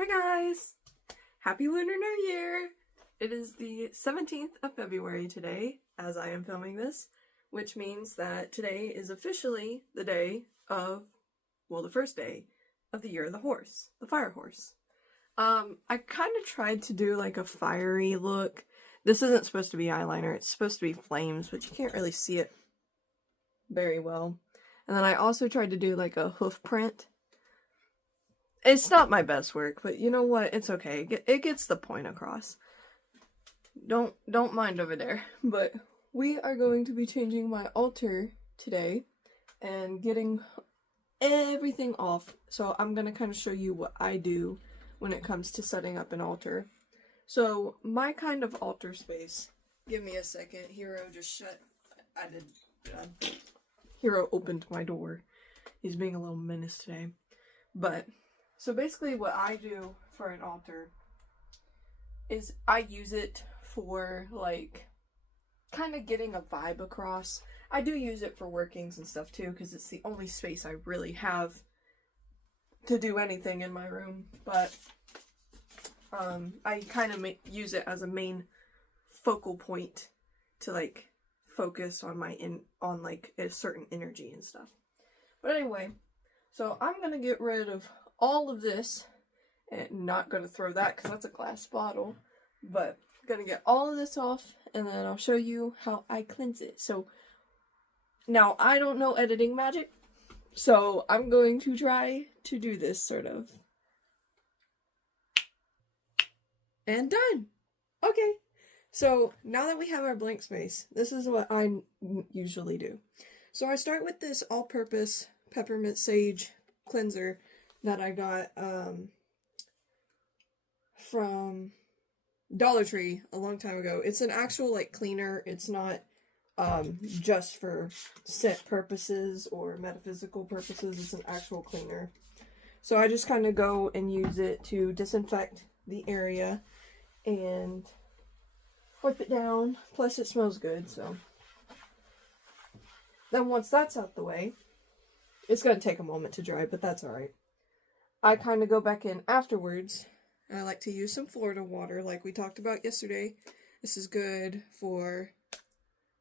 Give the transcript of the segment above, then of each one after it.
Hi guys! Happy Lunar New Year! It is the 17th of February today, as I am filming this, which means that today is officially the day of, well, the first day of the Year of the Horse, the Fire Horse. I kind of tried to do like a fiery look. This isn't supposed to be eyeliner, it's supposed to be flames, but you can't really see it very well. And then I also tried to do like a hoof print. It's not my best work, but you know what? It's okay. It gets the point across. Don't mind over there. But we are going to be changing my altar today and getting everything off. So I'm going to kind of show you what I do when it comes to setting up an altar. So my kind of altar space. Give me a second. Hero just shut. Hero opened my door. He's being a little menace today. But so basically what I do for an altar is I use it for like kind of getting a vibe across. I do use it for workings and stuff too because it's the only space I really have to do anything in my room. But I kind of use it as a main focal point to like focus on on like a certain energy and stuff. But anyway, so I'm gonna get rid of all of this, and not gonna throw that because that's a glass bottle, but gonna get all of this off, and then I'll show you how I cleanse it. So now I don't know editing magic, so I'm going to try to do this sort of. And done! Okay, so now that we have our blank space, this is what I usually do. So I start with this all-purpose peppermint sage cleanser that I got from Dollar Tree a long time ago. It's an actual like cleaner. It's not just for scent purposes or metaphysical purposes. It's an actual cleaner. So I just kind of go and use it to disinfect the area and wipe it down. Plus it smells good, so. Then once that's out the way, it's going to take a moment to dry, but that's alright. I kind of go back in afterwards. I like to use some Florida water like we talked about yesterday. This is good for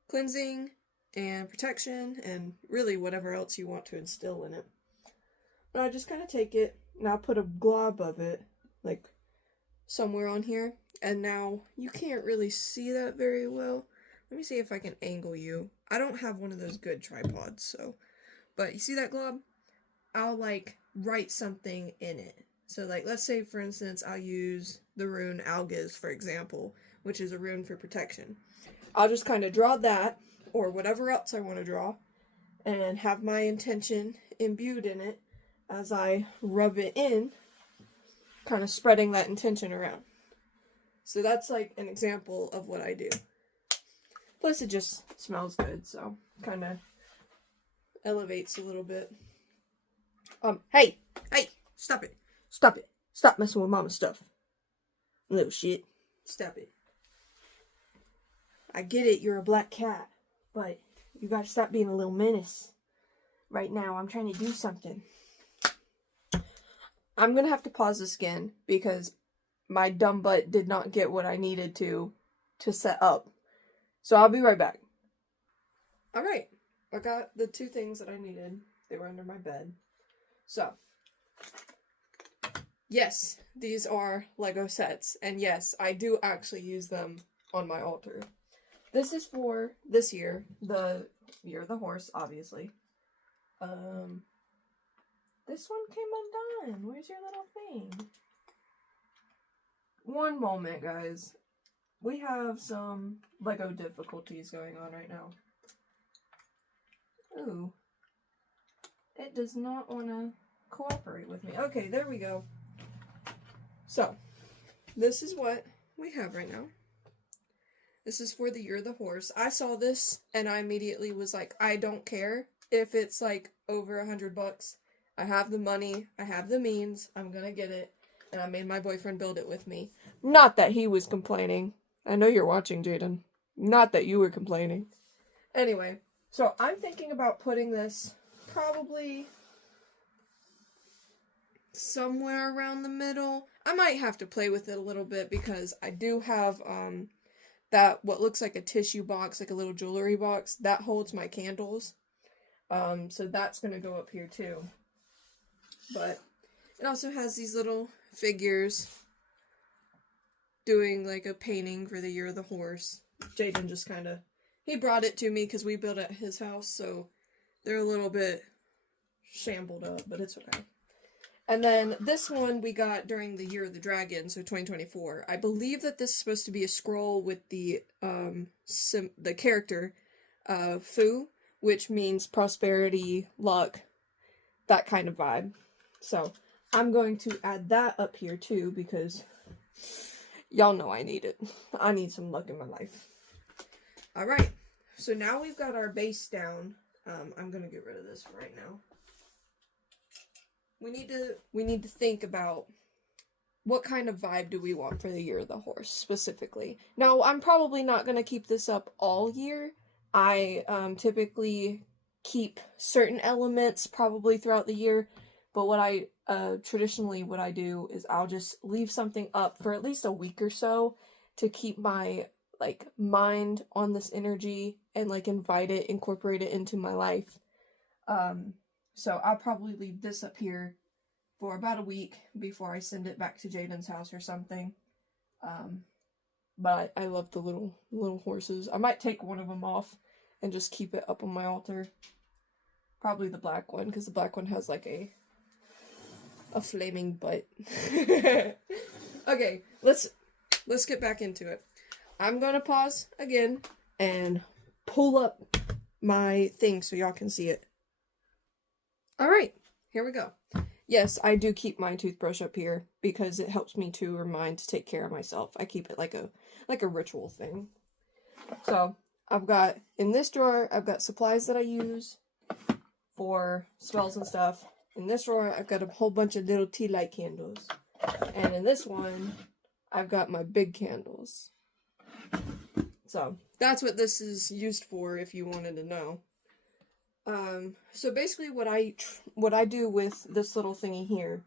cleansing and protection and really whatever else you want to instill in it. But I just kind of take it and I'll put a glob of it like somewhere on here. And now you can't really see that very well. Let me see if I can angle you. I don't have one of those good tripods, so. But you see that glob? I'll like write something in it. So like, let's say for instance, I'll use the rune Algiz, for example, which is a rune for protection. I'll just kind of draw that, or whatever else I want to draw, and have my intention imbued in it as I rub it in, kind of spreading that intention around. So that's like an example of what I do. Plus it just smells good, so kind of elevates a little bit. Hey, stop it. Stop messing with mama's stuff. Little shit. Stop it. I get it, you're a black cat, but you gotta stop being a little menace. Right now, I'm trying to do something. I'm gonna have to pause this again because my dumb butt did not get what I needed to set up. So I'll be right back. Alright, I got the two things that I needed. They were under my bed. So, yes, these are Lego sets. And yes, I do actually use them on my altar. This is for this year, the Year of the Horse, obviously. This one came undone. Where's your little thing? One moment, guys. We have some Lego difficulties going on right now. Ooh. It does not want to cooperate with me. Okay, there we go. So, this is what we have right now. This is for the Year of the Horse. I saw this and I immediately was like, I don't care if it's like over $100. I have the money. I have the means. I'm gonna get it. And I made my boyfriend build it with me. Not that he was complaining. I know you're watching, Jaden. Not that you were complaining. Anyway, so I'm thinking about putting this probably somewhere around the middle. I might have to play with it a little bit because I do have that what looks like a tissue box, like a little jewelry box, that holds my candles. So that's gonna go up here too. But it also has these little figures doing like a painting for the year of the horse. Jaden just kind of, he brought it to me because we built at his house, so they're a little bit shambled up, but it's okay. And then this one we got during the year of the dragon, so 2024. I believe that this is supposed to be a scroll with the character Fu, which means prosperity, luck, that kind of vibe. So I'm going to add that up here too because y'all know I need it. I need some luck in my life. Alright, so now we've got our base down. I'm going to get rid of this right now. We need to think about what kind of vibe do we want for the year of the horse specifically. Now, I'm probably not going to keep this up all year. I typically keep certain elements probably throughout the year, but what I traditionally what I do is I'll just leave something up for at least a week or so to keep my like mind on this energy and like incorporate it into my life. So I'll probably leave this up here for about a week before I send it back to Jaden's house or something. But I love the little horses. I might take one of them off and just keep it up on my altar. Probably the black one, because the black one has like a flaming butt. Okay, let's get back into it. I'm gonna pause again and pull up my thing so y'all can see it. Alright, here we go. Yes, I do keep my toothbrush up here because it helps me to remind to take care of myself. I keep it like a ritual thing. So, I've got, in this drawer, I've got supplies that I use for smells and stuff. In this drawer, I've got a whole bunch of little tea light candles. And in this one, I've got my big candles. So, that's what this is used for if you wanted to know. So basically what I do with this little thingy here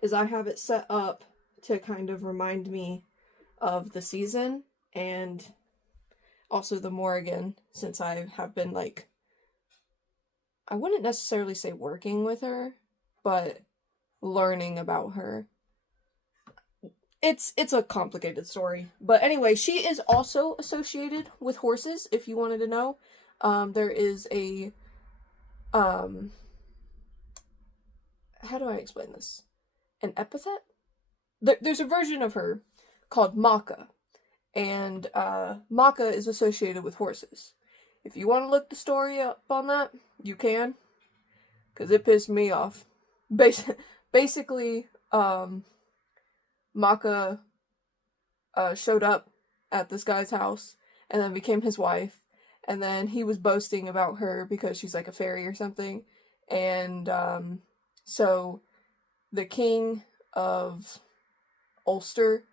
is I have it set up to kind of remind me of the season and also the Morrigan, since I have been like, I wouldn't necessarily say working with her, but learning about her. It's a complicated story. But anyway, she is also associated with horses, if you wanted to know. There is a how do I explain this? An epithet? There's a version of her called Maka, and Maka is associated with horses. If you want to look the story up on that, you can, because it pissed me off. Basically, Maka showed up at this guy's house and then became his wife. And then he was boasting about her because she's like a fairy or something. And so the king of Ulster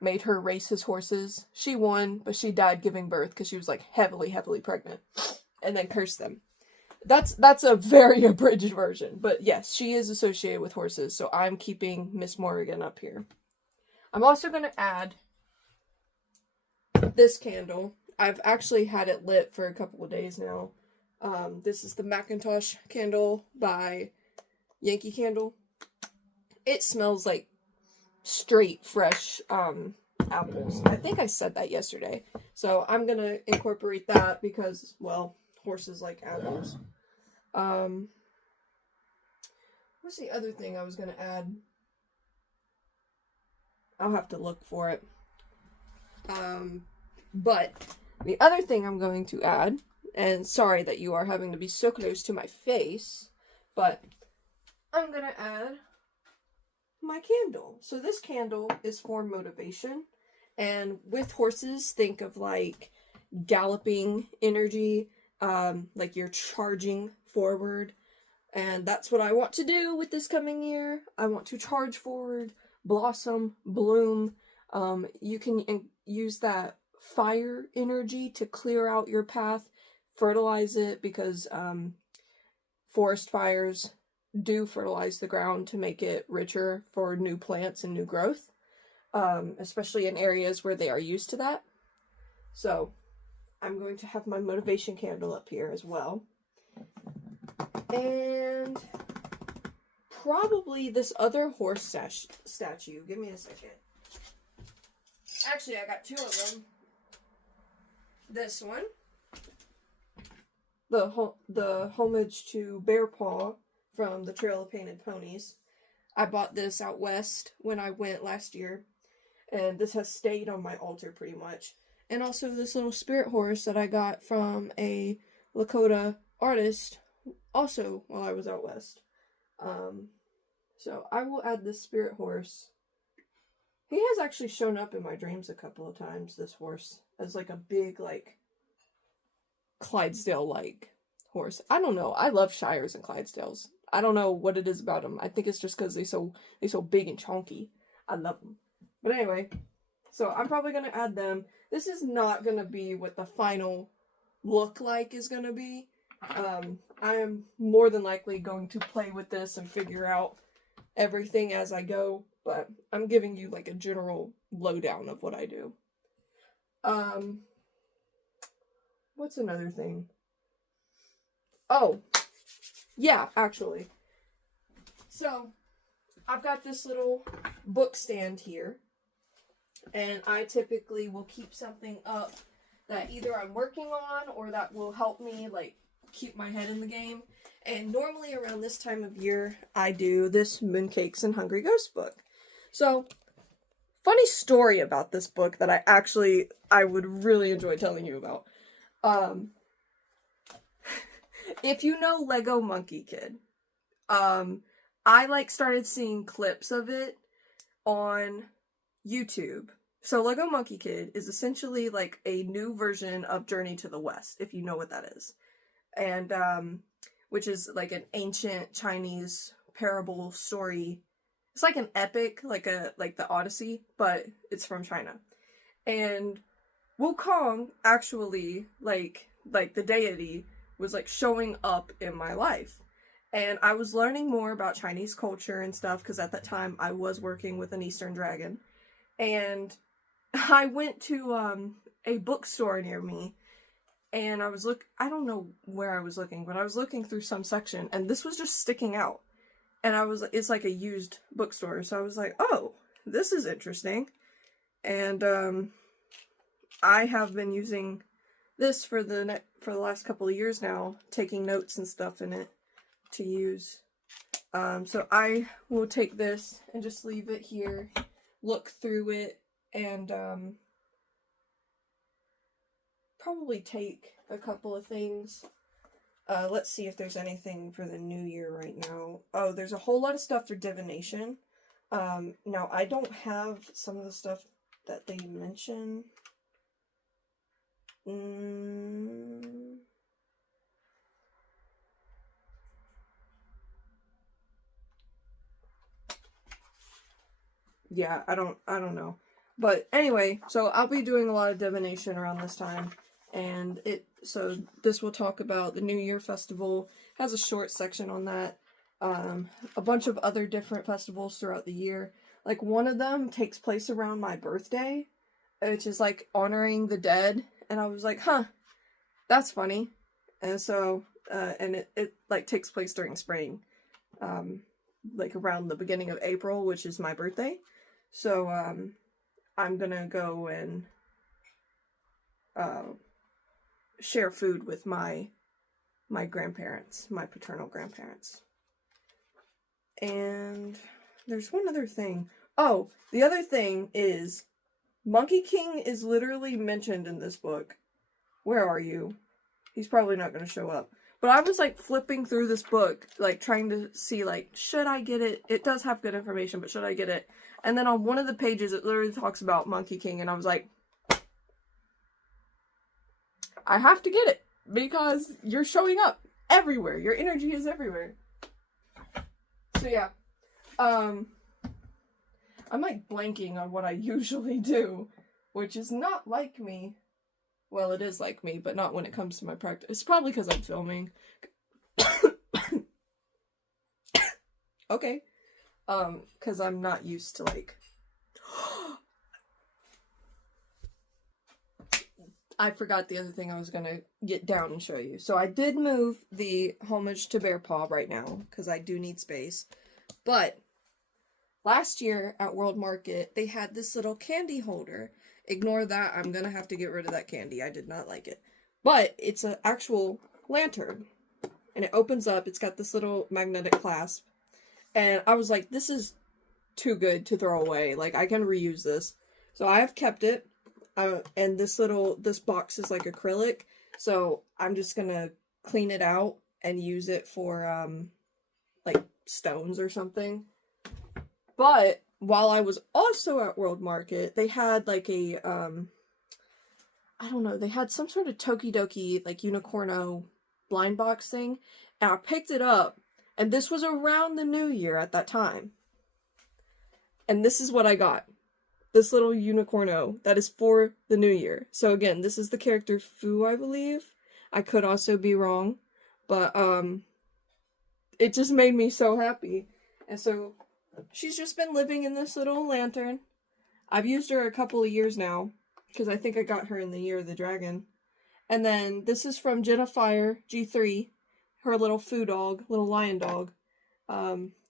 made her race his horses. She won, but she died giving birth because she was like heavily pregnant. And then cursed them. That's a very abridged version. But yes, she is associated with horses. So I'm keeping Miss Morrigan up here. I'm also going to add this candle. I've actually had it lit for a couple of days now. This is the Macintosh candle by Yankee Candle. It smells like straight, fresh apples. I think I said that yesterday. So I'm going to incorporate that because, well, horses like apples. What's the other thing I was going to add? I'll have to look for it. But the other thing I'm going to add, and sorry that you are having to be so close to my face, but I'm going to add my candle. So this candle is for motivation, and with horses, think of like galloping energy, like you're charging forward, and that's what I want to do with this coming year. I want to charge forward, blossom, bloom. You can use that fire energy to clear out your path, fertilize it, because forest fires do fertilize the ground to make it richer for new plants and new growth, especially in areas where they are used to that. So I'm going to have my motivation candle up here as well. And probably this other horse statue. Give me a second. Actually, I got two of them. This one, the homage to Bear Paw from the Trail of Painted Ponies. I bought this out west when I went last year, and this has stayed on my altar pretty much. And also this little spirit horse that I got from a Lakota artist, also while I was out west. So I will add this spirit horse. He has actually shown up in my dreams a couple of times, this horse, as like a big, like, Clydesdale-like horse. I don't know. I love Shires and Clydesdales. I don't know what it is about them. I think it's just because they're so big and chunky. I love them. But anyway, so I'm probably going to add them. This is not going to be what the final look like is going to be. I am more than likely going to play with this and figure out everything as I go. But I'm giving you like a general lowdown of what I do. What's another thing? Oh, yeah, actually. So, I've got this little book stand here. And I typically will keep something up that either I'm working on or that will help me, like, keep my head in the game. And normally around this time of year, I do this Mooncakes and Hungry Ghost book. So, funny story about this book that I would really enjoy telling you about. If you know Lego Monkey Kid, I started seeing clips of it on YouTube. So Lego Monkey Kid is essentially like a new version of Journey to the West, if you know what that is. And, which is like an ancient Chinese parable story. It's like an epic, like the Odyssey, but it's from China. And Wukong actually, like the deity, was like showing up in my life. And I was learning more about Chinese culture and stuff, because at that time I was working with an Eastern dragon. And I went to a bookstore near me, and I don't know where I was looking, but I was looking through some section, and this was just sticking out. And it's like a used bookstore, so I was like, oh, this is interesting. And I have been using this for the last couple of years now, taking notes and stuff in it to use. So I will take this and just leave it here, look through it, and probably take a couple of things. Let's see if there's anything for the new year right now. Oh, there's a whole lot of stuff for divination. Now, I don't have some of the stuff that they mention. Yeah, I don't know. But anyway, so I'll be doing a lot of divination around this time. And so this will talk about the New Year Festival. Has a short section on that. A bunch of other different festivals throughout the year. Like, one of them takes place around my birthday, which is like honoring the dead. And I was like, huh, that's funny. And so, and it like takes place during spring. Like around the beginning of April, which is my birthday. So, I'm gonna go and share food with my grandparents, my paternal grandparents. And there's one other thing. Oh, the other thing is Monkey King is literally mentioned in this book. Where are you? He's probably not going to show up. But I was like flipping through this book, like trying to see like, should I get it? It does have good information, but should I get it? And then on one of the pages, it literally talks about Monkey King, and I was like, I have to get it, because you're showing up everywhere. Your energy is everywhere. So yeah, I'm like blanking on what I usually do, which is not like me. Well, it is like me, but not when it comes to my practice. It's probably because I'm filming. okay. Because I'm not used to, like... I forgot the other thing I was gonna get down and show you. So I did move the Homage to Bear Paw right now, because I do need space. But last year at World Market, they had this little candy holder. Ignore that, I'm gonna have to get rid of that candy. I did not like it. But it's an actual lantern. And it opens up, it's got this little magnetic clasp. And I was like, this is too good to throw away. Like, I can reuse this. So I have kept it. And this box is like acrylic, so I'm just gonna clean it out and use it for, like, stones or something. But, while I was also at World Market, they had, like, a, I don't know, they had some sort of Tokidoki, like, Unicorno blind box thing, and I picked it up, and this was around the New Year at that time. And this is what I got. This little unicorno that is for the New Year. So again, this is the character Fu, I believe. I could also be wrong, but it just made me so happy. And so she's just been living in this little lantern. I've used her a couple of years now, because I think I got her in the Year of the Dragon. And then this is from Jennifer G3, her little Fu dog, little lion dog.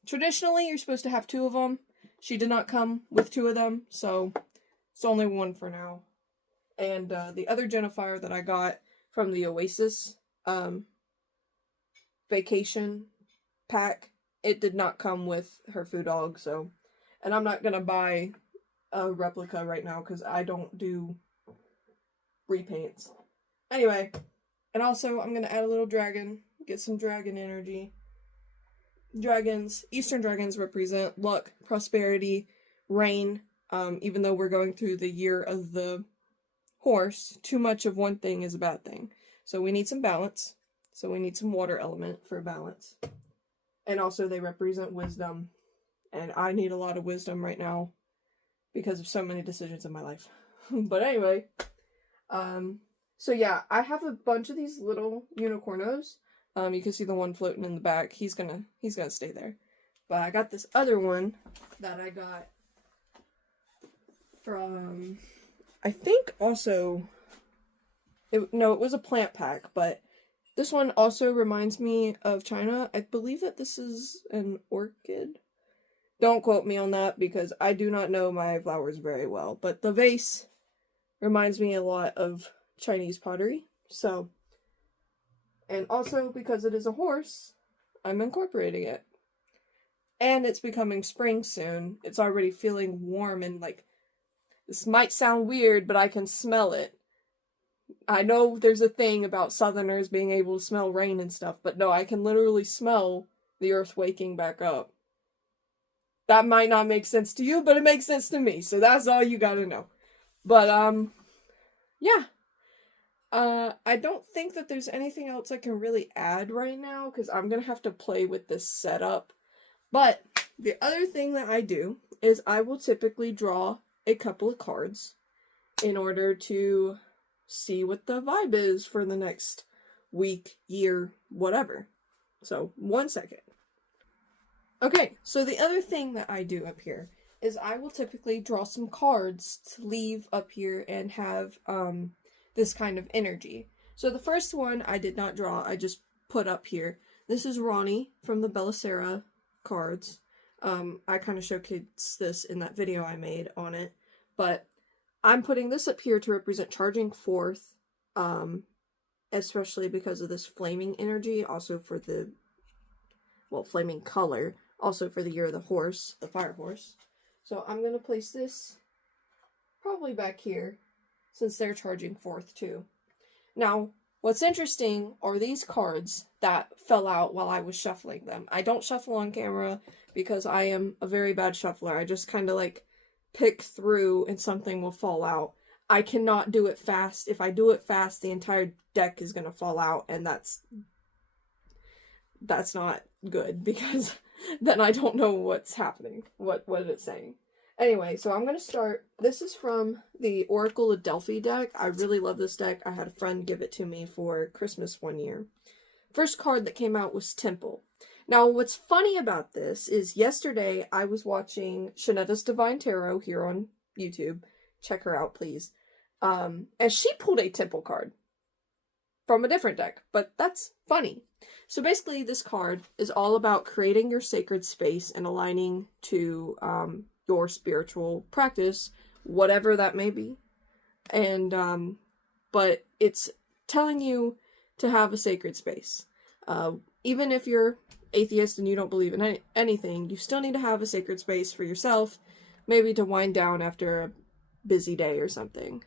Traditionally, you're supposed to have 2 of them. She did not come with 2 of them, so it's only 1 for now. And the other Jennifer that I got from the Oasis vacation pack, it did not come with her Fu dog, so... And I'm not gonna buy a replica right now, because I don't do repaints. Anyway, and also I'm gonna add a little dragon, get some dragon energy. Dragons, Eastern dragons represent luck, prosperity, rain. Even though we're going through the year of the horse, too much of one thing is a bad thing. So we need some balance. So we need some water element for balance. And also they represent wisdom. And I need a lot of wisdom right now because of so many decisions in my life. But anyway, so yeah, I have a bunch of these little unicornos. You can see the one floating in the back. He's gonna stay there. But I got this other one that I got from, I think also, it was a plant pack, but this one also reminds me of China. I believe that this is an orchid. Don't quote me on that because I do not know my flowers very well, but the vase reminds me a lot of Chinese pottery, so... And also, because it is a horse, I'm incorporating it. And it's becoming spring soon. It's already feeling warm and, like, this might sound weird, but I can smell it. I know there's a thing about Southerners being able to smell rain and stuff, but no, I can literally smell the earth waking back up. That might not make sense to you, but it makes sense to me, so that's all you gotta know. But, yeah. I don't think that there's anything else I can really add right now, because I'm gonna have to play with this setup. But, the other thing that I do is I will typically draw a couple of cards in order to see what the vibe is for the next week, year, whatever. So, 1 second. Okay, so the other thing that I do up here is I will typically draw some cards to leave up here and have, this kind of energy. So the first one I did not draw, I just put up here. This is Ronnie from the Belisara cards. I kind of showcased this in that video I made on it, but I'm putting this up here to represent charging forth, especially because of this flaming energy, also for the, well, flaming color, also for the Year of the Horse, the Fire Horse. So I'm going to place this probably back here, since they're charging forth too. Now, what's interesting are these cards that fell out while I was shuffling them. I don't shuffle on camera because I am a very bad shuffler. I just kind of like pick through and something will fall out. I cannot do it fast. If I do it fast, the entire deck is going to fall out, and that's not good because then I don't know what's happening, what it's saying. Anyway, so I'm going to start. This is from the Oracle of Delphi deck. I really love this deck. I had a friend give it to me for Christmas one year. First card that came out was Temple. Now, what's funny about this is yesterday I was watching Shanetta's Divine Tarot here on YouTube. Check her out, please. And she pulled a temple card from a different deck, but that's funny. So basically, this card is all about creating your sacred space and aligning to your spiritual practice, whatever that may be. And, but it's telling you to have a sacred space. Even if you're atheist and you don't believe in anything, you still need to have a sacred space for yourself, maybe to wind down after a busy day or something.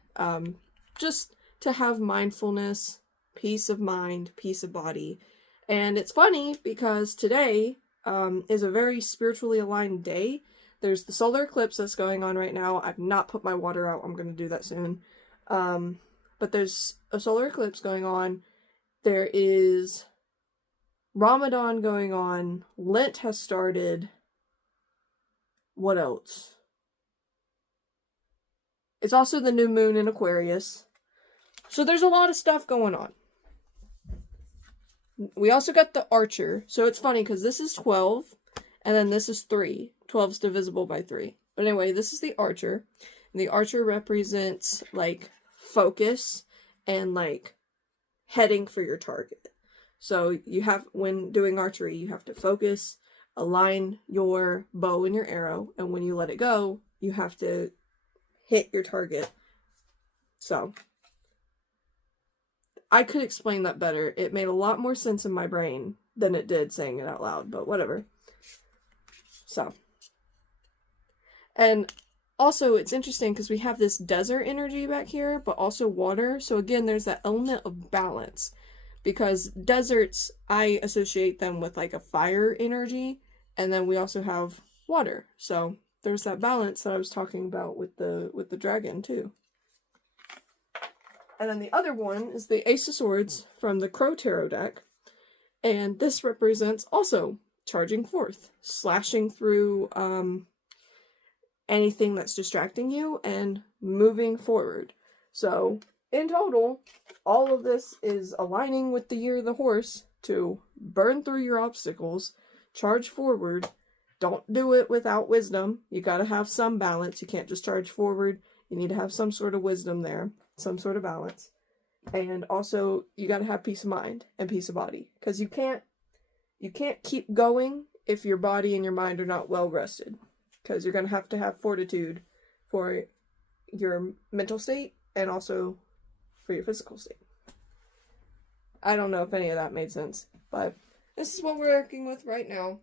Just to have mindfulness, peace of mind, peace of body. And it's funny because today is a very spiritually aligned day. There's the solar eclipse that's going on right now. I've not put my water out. I'm going to do that soon. But there's a solar eclipse going on. There is Ramadan going on. Lent has started. What else? It's also the new moon in Aquarius. So there's a lot of stuff going on. We also got the Archer. So it's funny because this is 12 and then this is 3. 12 is divisible by 3. But anyway, this is the Archer. And the Archer represents like focus and like heading for your target. So you have, when doing archery, you have to focus, align your bow and your arrow, and when you let it go, you have to hit your target. So I could explain that better. It made a lot more sense in my brain than it did saying it out loud, but whatever. So, and also it's interesting because we have this desert energy back here, but also water. So again, there's that element of balance. Because deserts, I associate them with like a fire energy, and then we also have water. So there's that balance that I was talking about with the dragon too. And then the other one is the Ace of Swords from the Crow Tarot deck, and this represents also charging forth, slashing through anything that's distracting you and moving forward. So in total, all of this is aligning with the year of the horse to burn through your obstacles, charge forward. Don't do it without wisdom. You gotta have some balance. You can't just charge forward. You need to have some sort of wisdom there, some sort of balance. And also, you gotta have peace of mind and peace of body. Because you can't keep going if your body and your mind are not well rested. Because you're gonna have fortitude for your mental state and also for your physical state. I don't know if any of that made sense, but this is what we're working with right now.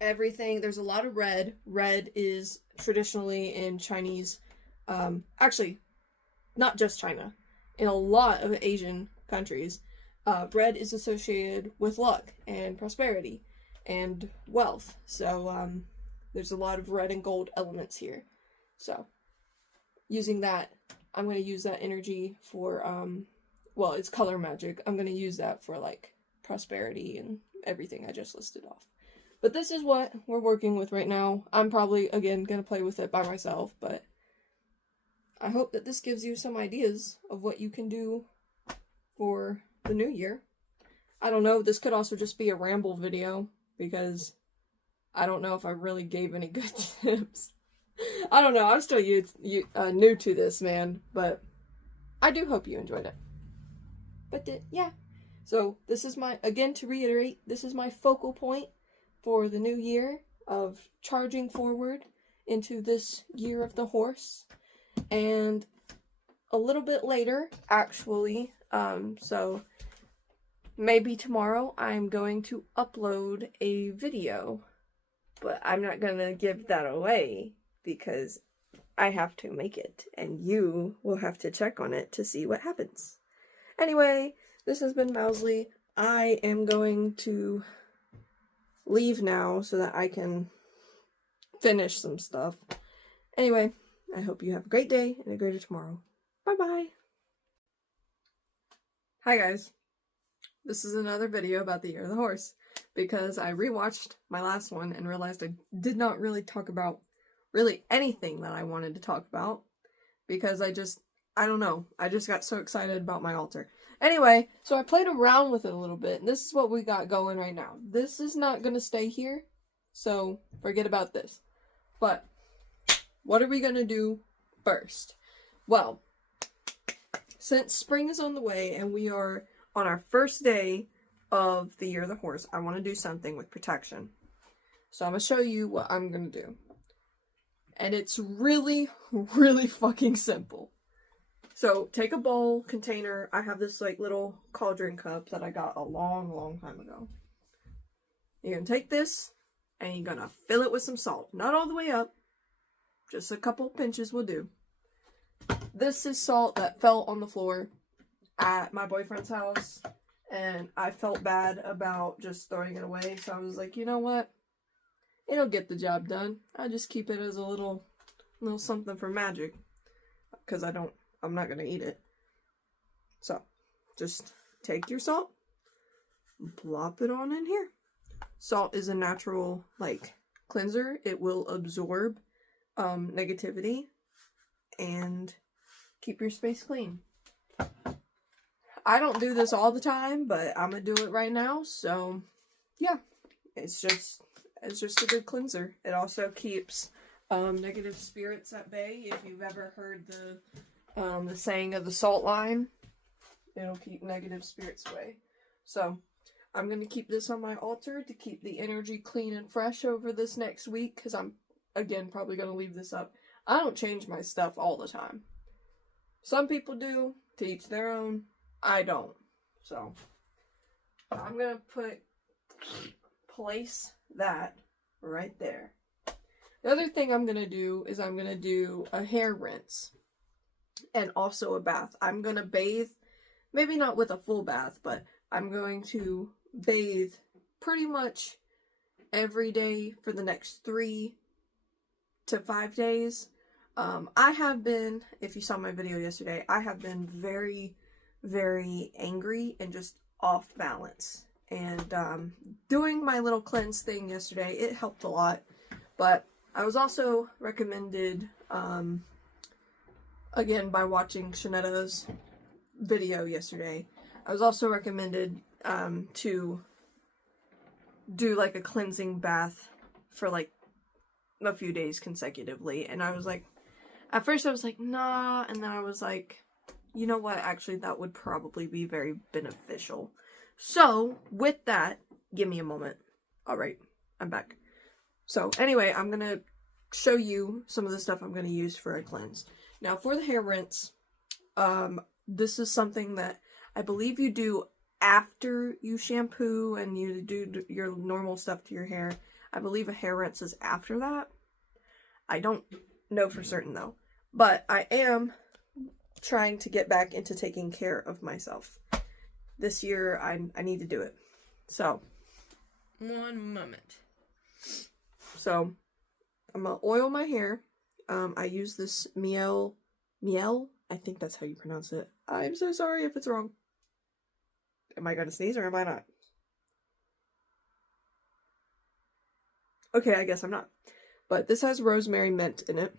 Everything, there's a lot of red. Red is traditionally in Chinese, actually, not just China, in a lot of Asian countries, red is associated with luck and prosperity and wealth. So, there's a lot of red and gold elements here. So, using that, I'm going to use that energy for, well, it's color magic. I'm going to use that for, like, prosperity and everything I just listed off. But this is what we're working with right now. I'm probably, again, going to play with it by myself, but I hope that this gives you some ideas of what you can do for the new year. I don't know, this could also just be a ramble video, because I don't know if I really gave any good tips. I don't know, I'm still new to this, man, but I do hope you enjoyed it. But yeah, so this is my, again to reiterate, this is my focal point for the new year of charging forward into this year of the horse. And a little bit later, actually, so maybe tomorrow, I'm going to upload a video, but I'm not going to give that away because I have to make it, and you will have to check on it to see what happens. Anyway, this has been Mousley. I am going to leave now so that I can finish some stuff. Anyway, I hope you have a great day and a greater tomorrow. Bye-bye. Hi guys. This is another video about the year of the horse, because I rewatched my last one and realized I did not really talk about really anything that I wanted to talk about, because I don't know, I just got so excited about my altar. Anyway, so I played around with it a little bit, and this is what we got going right now. This is not going to stay here, so forget about this. But what are we going to do first? Well, since spring is on the way and we are on our first day of the Year of the Horse, I want to do something with protection. So I'm going to show you what I'm going to do. And it's really, really fucking simple. So take a bowl, container. I have this like little cauldron cup that I got a long, long time ago. You're going to take this and you're going to fill it with some salt. Not all the way up. Just a couple pinches will do. This is salt that fell on the floor at my boyfriend's house. And I felt bad about just throwing it away. So I was like, you know what? It'll get the job done. I just keep it as a little something for magic. Because I'm not going to eat it. So, just take your salt. Plop it on in here. Salt is a natural, cleanser. It will absorb negativity and keep your space clean. I don't do this all the time, but I'm going to do it right now. So, yeah. It's just a good cleanser. It also keeps negative spirits at bay. If you've ever heard the saying of the salt line, it'll keep negative spirits away. So, I'm going to keep this on my altar to keep the energy clean and fresh over this next week, because I'm, again, probably going to leave this up. I don't change my stuff all the time. Some people do, to each their own. I don't. So, I'm going to place that right there. The other thing I'm going to do is I'm going to do a hair rinse and also a bath. I'm going to bathe, maybe not with a full bath, but I'm going to bathe pretty much every day for the next 3 to 5 days. I have been, if you saw my video yesterday, I have been very, very angry and just off balance. And doing my little cleanse thing yesterday, it helped a lot. But I was also recommended, again, by watching Shanetta's video yesterday, I was also recommended to do a cleansing bath for a few days consecutively. And I was like, at first I was like, nah. And then I was like, you know what? Actually, that would probably be very beneficial. So, with that, give me a moment. Alright, I'm back. So, anyway, I'm going to show you some of the stuff I'm going to use for a cleanse. Now, for the hair rinse, this is something that I believe you do after you shampoo and you do your normal stuff to your hair. I believe a hair rinse is after that. I don't know for certain, though. But I am trying to get back into taking care of myself. This year, I need to do it. So, one moment. So, I'm going to oil my hair. I use this Miel, I think that's how you pronounce it. I'm so sorry if it's wrong. Am I going to sneeze or am I not? Okay, I guess I'm not. But this has rosemary mint in it.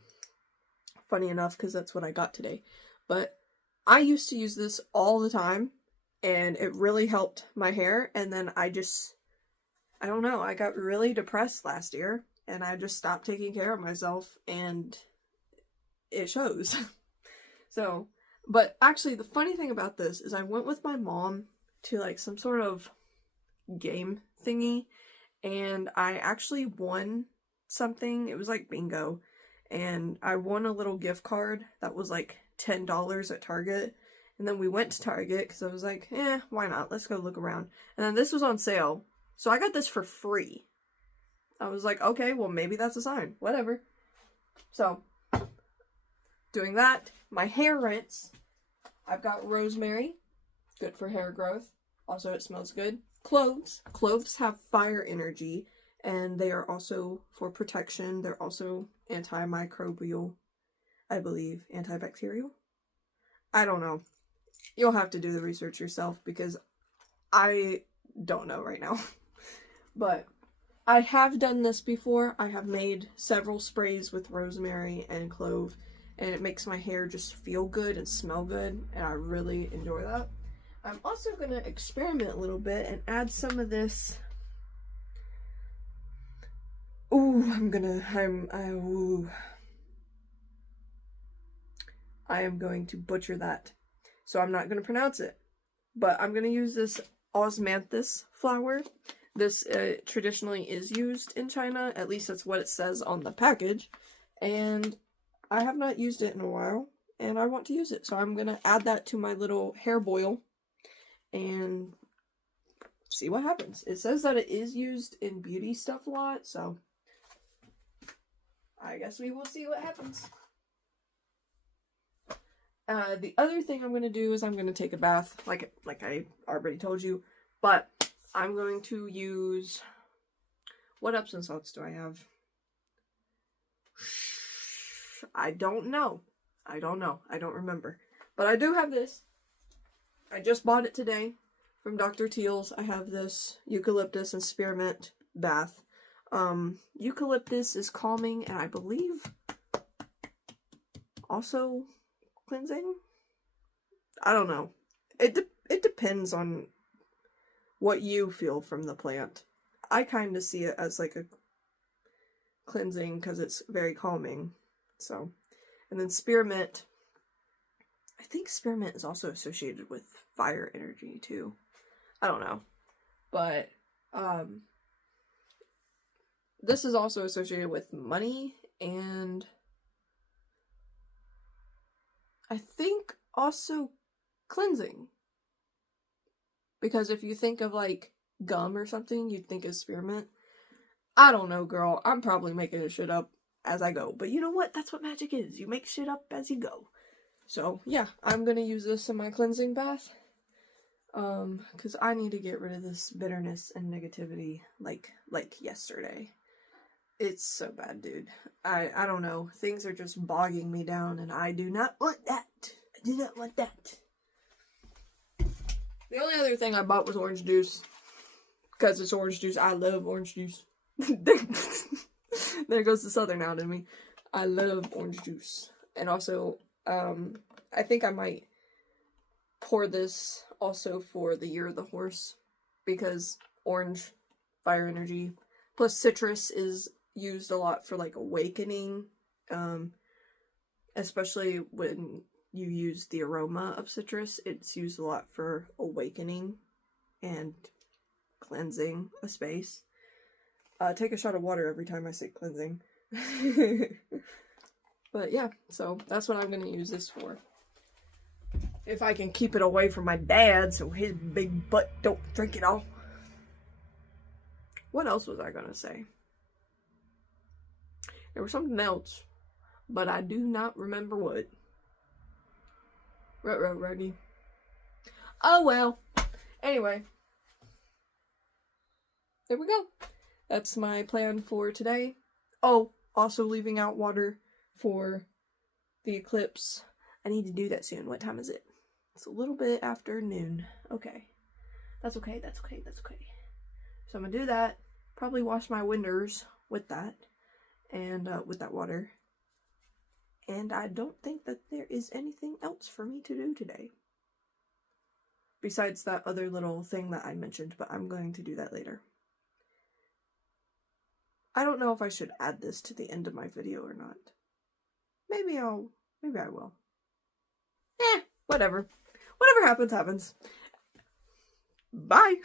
Funny enough, because that's what I got today. But I used to use this all the time. And it really helped my hair. And then I don't know, I got really depressed last year. And I just stopped taking care of myself. And it shows. So, but actually the funny thing about this is I went with my mom to some sort of game thingy. And I actually won something. It was bingo. And I won a little gift card that was $10 at Target. And then we went to Target because I was like, why not? Let's go look around. And then this was on sale. So I got this for free. I was like, okay, well, maybe that's a sign. Whatever. So, doing that. My hair rinse. I've got rosemary. Good for hair growth. Also, it smells good. Cloves. Cloves have fire energy. And they are also for protection. They're also antimicrobial. I believe. Antibacterial? I don't know. You'll have to do the research yourself because I don't know right now. But I have done this before. I have made several sprays with rosemary and clove, and it makes my hair just feel good and smell good, and I really enjoy that. I'm also going to experiment a little bit and add some of this. Ooh, I am going to butcher that. So I'm not going to pronounce it. But I'm going to use this osmanthus flower. This traditionally is used in China. At least that's what it says on the package. And I have not used it in a while. And I want to use it. So I'm going to add that to my little hair boil. And see what happens. It says that it is used in beauty stuff a lot. So I guess we will see what happens. The other thing I'm going to do is I'm going to take a bath, like I already told you, but I'm going to use, what Epsom salts do I have? I don't know. I don't remember. But I do have this. I just bought it today from Dr. Teal's. I have this eucalyptus and spearmint bath. Eucalyptus is calming and I believe also cleansing? I don't know. It depends on what you feel from the plant. I kind of see it as like a cleansing because it's very calming. So, and then spearmint. I think spearmint is also associated with fire energy too. I don't know. But this is also associated with money and I think also cleansing. Because if you think of like gum or something, you'd think of spearmint. I don't know, girl. I'm probably making this shit up as I go. But you know what? That's what magic is. You make shit up as you go. So, yeah. I'm gonna use this in my cleansing bath. Because I need to get rid of this bitterness and negativity like yesterday. It's so bad, dude. I don't know. Things are just bogging me down, and I do not want that. I do not want that. The only other thing I bought was orange juice. Because it's orange juice. I love orange juice. There goes the southern out in me. I love orange juice. And also, I think I might pour this also for the Year of the Horse. Because orange, fire energy. Plus citrus is used a lot for like awakening, especially when you use the aroma of citrus. It's used a lot for awakening and cleansing a space. Take a shot of water every time I say cleansing. But yeah, so that's what I'm going to use this for. If I can keep it away from my dad so his big butt don't drink it all. What else was I going to say? There was something else, but I do not remember what. Ruh-roh, oh well. Anyway. There we go. That's my plan for today. Oh, also leaving out water for the eclipse. I need to do that soon. What time is it? It's a little bit after noon. Okay. That's okay. So I'm gonna do that. Probably wash my windows with that. And with that water. And I don't think that there is anything else for me to do today. Besides that other little thing that I mentioned, but I'm going to do that later. I don't know if I should add this to the end of my video or not. Maybe I will. Whatever. Whatever happens, happens. Bye!